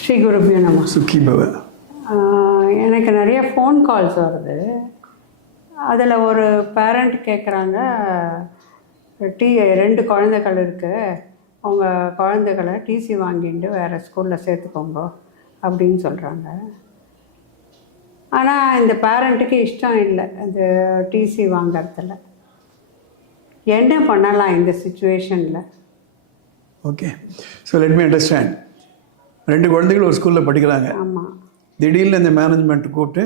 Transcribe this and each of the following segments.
ஸ்ரீ குருபியோ நம. சுக்கி பவ. எனக்கு நிறைய ஃபோன் கால்ஸ் வருது. அதில் ஒரு பேரண்ட் கேட்குறாங்க டி ரெண்டு குழந்தைகள் இருக்குது அவங்க குழந்தைகளை டிசி வாங்கிட்டு வேறு ஸ்கூலில் சேர்த்துக்கோங்க அப்படின்னு சொல்கிறாங்க ஆனால் இந்த பேரண்ட்டுக்கு இஷ்டம் இல்லை அந்த டிசி வாங்கறதுல. என்ன பண்ணலாம் இந்த சுச்சுவேஷனில் okay so let me understand ரெண்டு குழந்தைகள் ஒரு ஸ்கூலில் படிக்கிறாங்க. ஆமாம் திடீர்னு இந்த மேனேஜ்மெண்ட் கூப்பிட்டு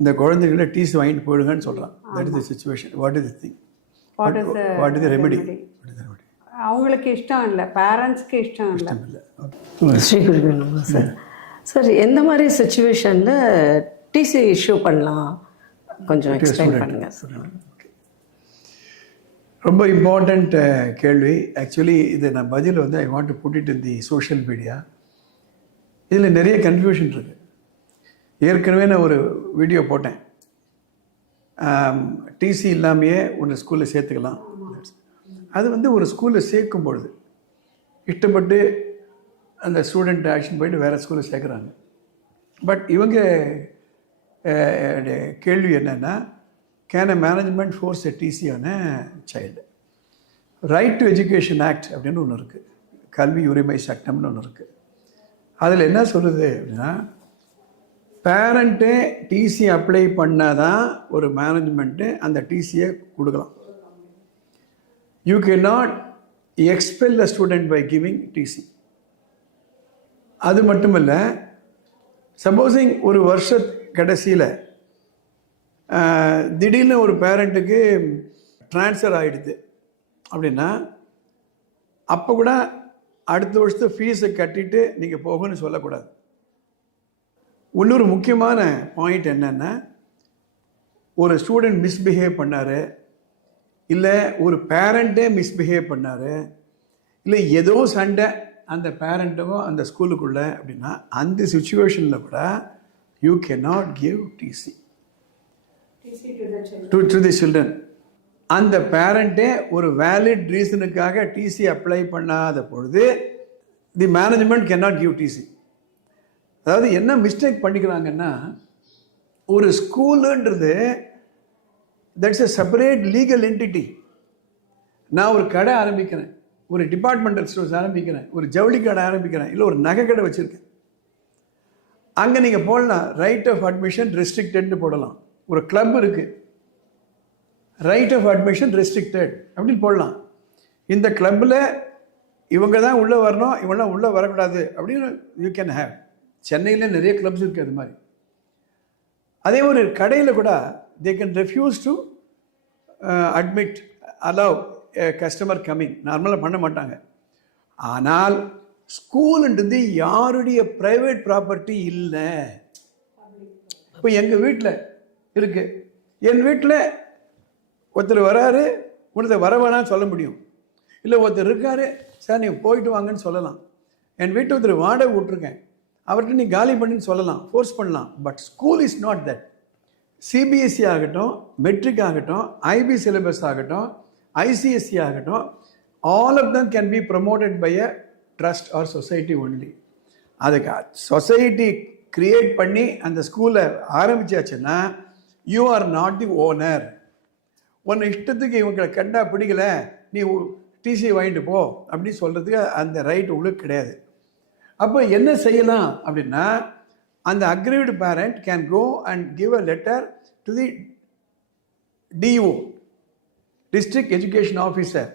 இந்த குழந்தைகளை டீஸ் வாங்கிட்டு போயிடுங்கன்னு சொல்கிறான் that is the situation what is the thing what is the remedy what is the remedy அவங்களுக்கு இஷ்டம் இல்லை. பேரண்ட்ஸ்க்கு இஷ்டம் இல்லை. ஸ்ரீ குருவி நம சார். சார் எந்த மாதிரி சுச்சுவேஷனில் டிசி இஷ்யூ பண்ணலாம்? கொஞ்சம் எக்ஸ்பிளைன் பண்ணுங்க. சார் ரொம்ப இம்பார்ட்டண்ட் கேள்வி. ஆக்சுவலி இது நான் பதில் வந்து I want to put it in the social media இதில் நிறைய கன்ஃபியூஷன் இருக்குது ஏற்கனவே நான் ஒரு வீடியோ போட்டேன். டிசி இல்லாமையே ஒன்று ஸ்கூலில் சேர்த்துக்கலாம். அது வந்து ஒரு ஸ்கூலில் சேர்க்கும் பொழுது இஷ்டப்பட்டு அந்த ஸ்டூடெண்ட் ஆக்ஷன் போயிட்டு வேறு ஸ்கூலில் சேர்க்குறாங்க. பட் இவங்க கேள்வி என்னென்னா can a management force a TC on a child right to education act அப்படின்னு ஒன்று இருக்குது கல்வி உரிமை சட்டம்னு ஒன்று இருக்குது அதில் என்ன சொல்லுது அப்படின்னா பேரண்ட்டே டிசி அப்ளை பண்ணால் தான் ஒரு மேனேஜ்மெண்ட்டு அந்த டிசியை கொடுக்கலாம். You can not expel the student by giving TC அது மட்டும் இல்லை சப்போஸிங் ஒரு வருஷ கடைசியில் திடீர்னு ஒரு பேரண்ட்டுக்கு ட்ரான்ஸ்ஃபர் ஆகிடுது அப்படின்னா அப்போ கூட அடுத்த வருஷத்து ஃபீஸை கட்டிட்டு நீங்கள் போகணும்னு சொல்லக்கூடாது. இன்னொரு முக்கியமான பாயிண்ட் என்னென்னா ஒரு ஸ்டூடெண்ட் மிஸ்பிஹேவ் பண்ணார் இல்லை ஒரு பேரண்ட்டே மிஸ்பிஹேவ் பண்ணார் இல்லை ஏதோ சண்டை அந்த பேரண்ட்டுக்கும் அந்த ஸ்கூலுக்குள்ள அப்படின்னா அந்த சுச்சுவேஷனில் கூட you can not give TC to to the children அந்த பேரண்ட்டே ஒரு வேலிட் ரீசனுக்காக டிசி அப்ளை பண்ணாத பொழுது the management can not give TC அதாவது என்ன மிஸ்டேக் பண்ணிக்கிறாங்கன்னா ஒரு ஸ்கூலுன்றது that's a separate legal entity நான் ஒரு கடை ஆரம்பிக்கிறேன் ஒரு டிபார்ட்மெண்டல் ஸ்டோர்ஸ் ஆரம்பிக்கிறேன் ஒரு ஜவுளி கடை ஆரம்பிக்கிறேன் இல்லை ஒரு நகை கடை வச்சுருக்கேன். அங்கே நீங்கள் போடலாம் ரைட் ஆஃப் அட்மிஷன் ரெஸ்ட்ரிக்டட்னு போடலாம். ஒரு கிளப் இருக்குது ரைட் ஆஃப் அட்மிஷன் ரெஸ்ட்ரிக்டட் அப்படின்னு போடலாம். இந்த கிளப்பில் இவங்க தான் உள்ளே வரணும் இவங்களாம் உள்ளே வரக்கூடாது அப்படின்னு யூ கேன் ஹேவ் சென்னையில் நிறைய கிளப்ஸ் இருக்குது அது மாதிரி. அதே ஒரு கடையில் கூட they can refuse to admit allow customer coming நார்மலாக பண்ண மாட்டாங்க. ஆனால் ஸ்கூலுன்றது யாருடைய ப்ரைவேட் ப்ராப்பர்ட்டி இல்லை. இப்போ எங்கள் வீட்டில் இருக்குது என் வீட்டில் ஒருத்தர் வராரு ஒருத்தர் வர வேணாம்னு சொல்ல முடியும். இல்லை ஒருத்தர் இருக்காரு சார் நீங்கள் போயிட்டு வாங்கன்னு சொல்லலாம். என் வீட்டு ஒருத்தர் வாடகை விட்ருக்கேன் அவர்கிட்ட நீ காலி பண்ணின்னு சொல்லலாம் ஃபோர்ஸ் பண்ணலாம். But school is not that CBSE ஆகட்டும் மெட்ரிக் ஆகட்டும் ஐபி சிலபஸ் ஆகட்டும் ஐசிஎஸ்சி ஆகட்டும் all of them can be promoted by a trust or society only அதுக்கு சொசைட்டி கிரியேட் பண்ணி அந்த ஸ்கூலை ஆரம்பிச்சாச்சுன்னா you are not the owner உன்னை இஷ்டத்துக்கு இவங்களை கண்டா பிடிக்கல நீ டிசி வாங்கிட்டு போ அப்படின்னு சொல்கிறதுக்கு அந்த ரைட் உங்களுக்கு கிடையாது அப்போ என்ன செய்யலாம் அப்படின்னா அந்த aggrieved parent can go and give a letter to the DO district education officer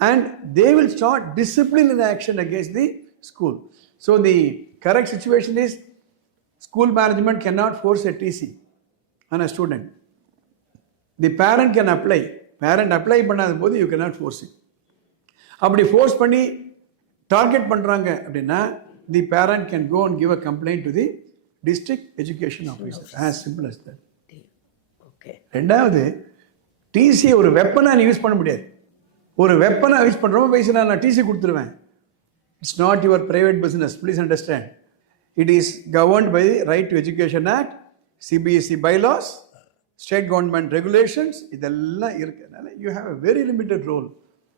and they will start disciplinary action against the school so the correct situation is school management can not force a TC on a student the parent can apply. Parent apply பண்ணாத போது you cannot force it. அப்படி force பண்ணி target பண்ணுறாங்க அப்படின்னா the parent can go and give a complaint to the district education officer as simple as that okay ரெண்டாவது டிசியை ஒரு வெப்பனாக நீ யூஸ் பண்ண முடியாது. ஒரு வெப்பனாக யூஸ் பண்ணுறோமோ பேசினா நான் டிசி கொடுத்துருவேன். It's not your private business please understand it is governed by right to education act CBSE bylaws state government regulations இதெல்லாம் இருக்கிறதுனால you have a very limited role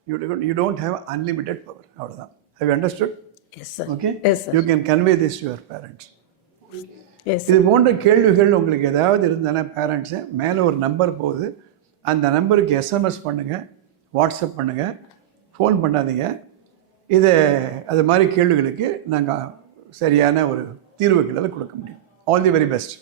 you you don't have unlimited power அவ்வளோதான் have understood yes sir okay. You can convey this your parents இது போன்ற கேள்விகள் உங்களுக்கு ஏதாவது இருந்தானா parents மேலே ஒரு நம்பர் போகுது. அந்த நம்பருக்கு எஸ்எம்எஸ் பண்ணுங்கள் வாட்ஸ்அப் பண்ணுங்கள் ஃபோன் பண்ணாதீங்க. இதை அது மாதிரி கேள்விகளுக்கு நாங்கள் சரியான ஒரு தீர்வுகளை கொடுக்க முடியும். All the very best